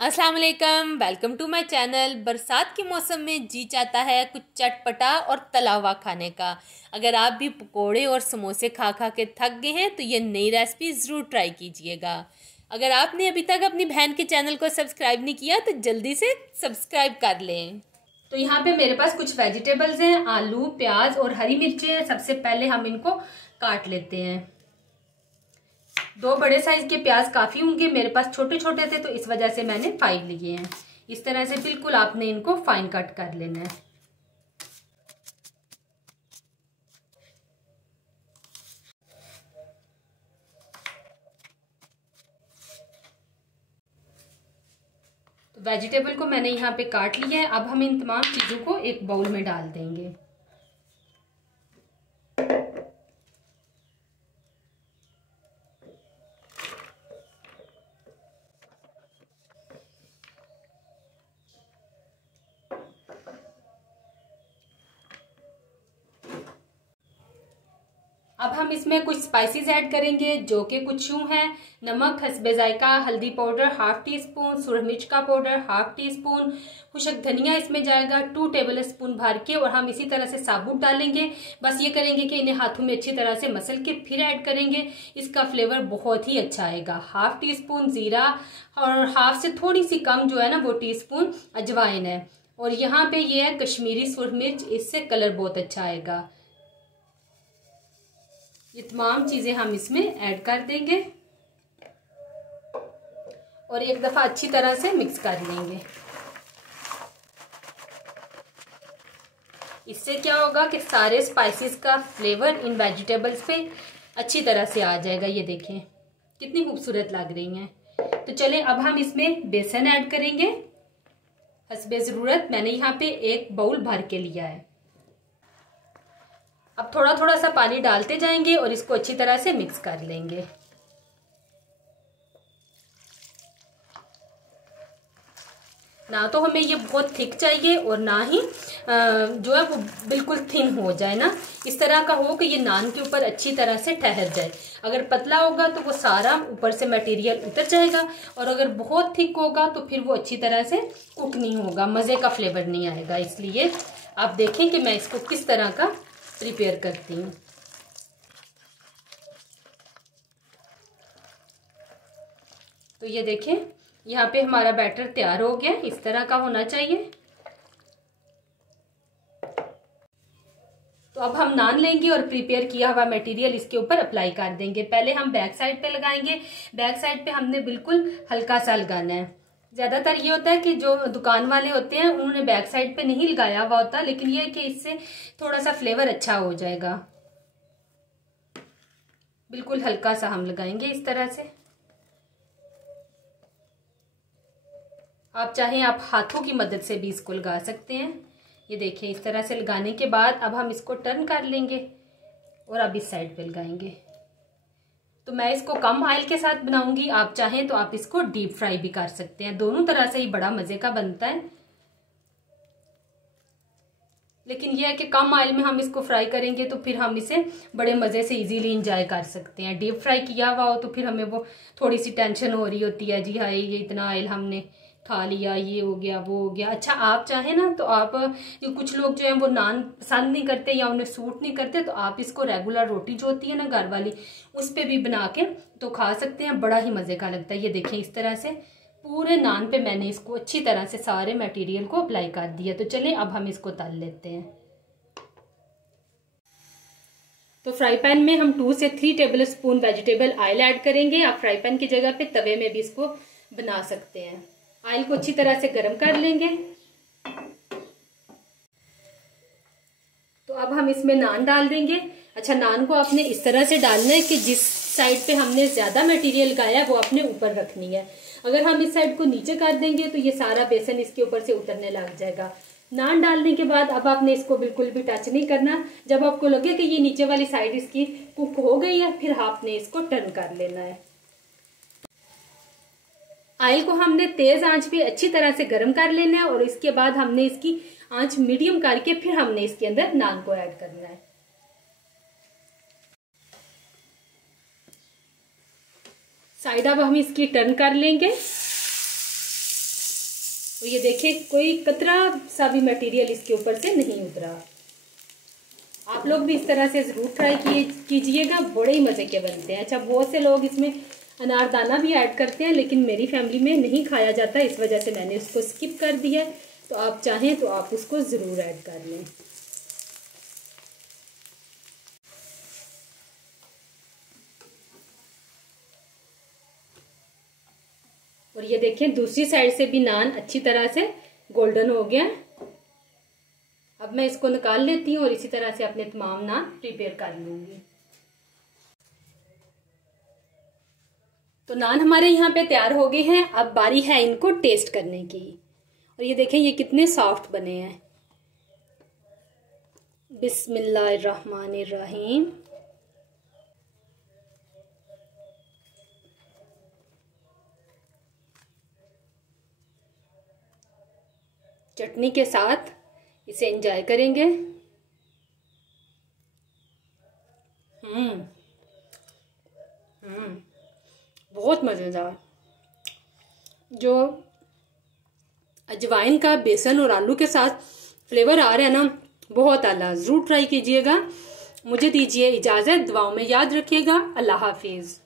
अस्सलाम वालेकुम, welcome to my channel. बरसात के मौसम में जी चाहता है कुछ चटपटा और तला हुआ खाने का। अगर आप भी पकोड़े और समोसे खा खा के थक गए हैं तो ये नई रेसिपी ज़रूर ट्राई कीजिएगा। अगर आपने अभी तक अपनी बहन के चैनल को सब्सक्राइब नहीं किया तो जल्दी से सब्सक्राइब कर लें। तो यहाँ पे मेरे पास कुछ वेजिटेबल्स हैं, आलू, प्याज और हरी मिर्ची हैं। सबसे पहले हम इनको काट लेते हैं। 2 बड़े साइज के प्याज काफी होंगे, मेरे पास छोटे छोटे थे तो इस वजह से मैंने 5 लिए हैं। इस तरह से बिल्कुल आपने इनको फाइन कट कर लेना है। तो वेजिटेबल को मैंने यहाँ पे काट लिया है। अब हम इन तमाम चीजों को एक बाउल में डाल देंगे। अब हम इसमें कुछ स्पाइसेस ऐड करेंगे जो कि कुछ यूं हैं। नमक हस्बे जायका, हल्दी पाउडर हाफ टी स्पून, सूरज मिर्च का पाउडर हाफ टी स्पून, खुशक धनिया इसमें जाएगा 2 टेबल स्पून भर के, और हम इसी तरह से साबुत डालेंगे। बस ये करेंगे कि इन्हें हाथों में अच्छी तरह से मसल के फिर ऐड करेंगे। इसका फ्लेवर बहुत ही अच्छा आएगा। हाफ टी स्पून जीरा और हाफ से थोड़ी सी कम जो है ना वो टी स्पून अजवाइन है। और यहाँ पे ये है कश्मीरी सूरज मिर्च, इससे कलर बहुत अच्छा आएगा। ये तमाम चीजें हम इसमें ऐड कर देंगे और एक दफा अच्छी तरह से मिक्स कर लेंगे। इससे क्या होगा कि सारे स्पाइसेस का फ्लेवर इन वेजिटेबल्स पे अच्छी तरह से आ जाएगा। ये देखें कितनी खूबसूरत लग रही हैं। तो चलें अब हम इसमें बेसन ऐड करेंगे हस्बे ज़रूरत। मैंने यहाँ पे 1 बाउल भर के लिया है। अब थोड़ा थोड़ा सा पानी डालते जाएंगे और इसको अच्छी तरह से मिक्स कर लेंगे। ना तो हमें ये बहुत थिक चाहिए और ना ही जो है वो बिल्कुल थिन हो जाए ना। इस तरह का हो कि ये नान के ऊपर अच्छी तरह से ठहर जाए। अगर पतला होगा तो वो सारा ऊपर से मटेरियल उतर जाएगा, और अगर बहुत थिक होगा तो फिर वो अच्छी तरह से कुक नहीं होगा, मज़े का फ्लेवर नहीं आएगा। इसलिए आप देखें कि मैं इसको किस तरह का प्रिपेयर करती हूँ। तो ये देखें यहाँ पे हमारा बैटर तैयार हो गया। इस तरह का होना चाहिए। तो अब हम नान लेंगे और प्रिपेयर किया हुआ मटेरियल इसके ऊपर अप्लाई कर देंगे। पहले हम बैक साइड पे लगाएंगे। बैक साइड पे हमने बिल्कुल हल्का सा लगाना है। ज्यादातर ये होता है कि जो दुकान वाले होते हैं उन्होंने बैक साइड पे नहीं लगाया हुआ होता, लेकिन ये है कि इससे थोड़ा सा फ्लेवर अच्छा हो जाएगा। बिल्कुल हल्का सा हम लगाएंगे इस तरह से। आप चाहें आप हाथों की मदद से भी इसको लगा सकते हैं। ये देखिए इस तरह से लगाने के बाद अब हम इसको टर्न कर लेंगे और अब इस साइड पे लगाएंगे। तो मैं इसको कम ऑयल के साथ बनाऊंगी, आप चाहें तो आप इसको डीप फ्राई भी कर सकते हैं। दोनों तरह से ही बड़ा मजे का बनता है, लेकिन यह है कि कम ऑयल में हम इसको फ्राई करेंगे तो फिर हम इसे बड़े मजे से इजीली इंजॉय कर सकते हैं। डीप फ्राई किया हुआ हो तो फिर हमें वो थोड़ी सी टेंशन हो रही होती है, जी हाय ये इतना ऑयल हमने खा लिया, ये हो गया वो हो गया। अच्छा आप चाहें ना तो आप, कुछ लोग जो है वो नान पसंद नहीं करते या उन्हें सूट नहीं करते, तो आप इसको रेगुलर रोटी जो होती है ना घर वाली उस पर भी बना के तो खा सकते हैं। बड़ा ही मजे का लगता है। ये देखें इस तरह से पूरे नान पे मैंने इसको अच्छी तरह से सारे मटेरियल को अप्लाई कर दिया। तो चलें अब हम इसको तल लेते हैं। तो फ्राई पैन में हम 2 से 3 table spoon vegetable oil add करेंगे। आप फ्राई पैन की जगह पे तवे में भी इसको बना सकते हैं। ऑयल को अच्छी तरह से गर्म कर लेंगे। तो अब हम इसमें नान डाल देंगे। अच्छा नान को आपने इस तरह से डालना है कि जिस साइड पे हमने ज्यादा मटेरियल लगाया है वो अपने ऊपर रखनी है। अगर हम इस साइड को नीचे कर देंगे तो ये सारा बेसन इसके ऊपर से उतरने लग जाएगा। नान डालने के बाद अब आपने इसको बिल्कुल भी टच नहीं करना। जब आपको लगे कि ये नीचे वाली साइड इसकी कुक हो गई है फिर आपने इसको टर्न कर लेना है। ऑयल को हमने तेज आंच पे अच्छी तरह से गर्म कर लेना है और इसके बाद हमने इसकी आंच मीडियम करके फिर हमने इसके अंदर नान को ऐड करना है। साइड अब हम इसकी टर्न कर लेंगे। और ये देखें कोई कतरा सा भी मटेरियल इसके ऊपर से नहीं उतरा। आप लोग भी इस तरह से ज़रूर ट्राई कीजिएगा, बड़े ही मज़े के बनते हैं। अच्छा, बहुत से लोग इसमें अनारदाना भी ऐड करते हैं, लेकिन मेरी फैमिली में नहीं खाया जाता, इस वजह से मैंने उसको स्किप कर दिया। तो आप चाहें तो आप उसको ज़रूर ऐड कर लें। और ये देखें दूसरी साइड से भी नान अच्छी तरह से गोल्डन हो गया। अब मैं इसको निकाल लेती हूँ और इसी तरह से अपने तमाम नान प्रिपेयर कर लूँगी। तो नान हमारे यहाँ पे तैयार हो गए हैं। अब बारी है इनको टेस्ट करने की। और ये देखें ये कितने सॉफ्ट बने हैं। बिस्मिल्लाहिर्रहमानिर्रहीम। चटनी के साथ इसे एंजॉय करेंगे। बहुत मज़ेदार। जो अजवाइन का बेसन और आलू के साथ फ्लेवर आ रहा है ना, बहुत आला। ज़रूर ट्राई कीजिएगा। मुझे दीजिए इजाज़त, दुआओं में याद रखिएगा। अल्लाह हाफिज़।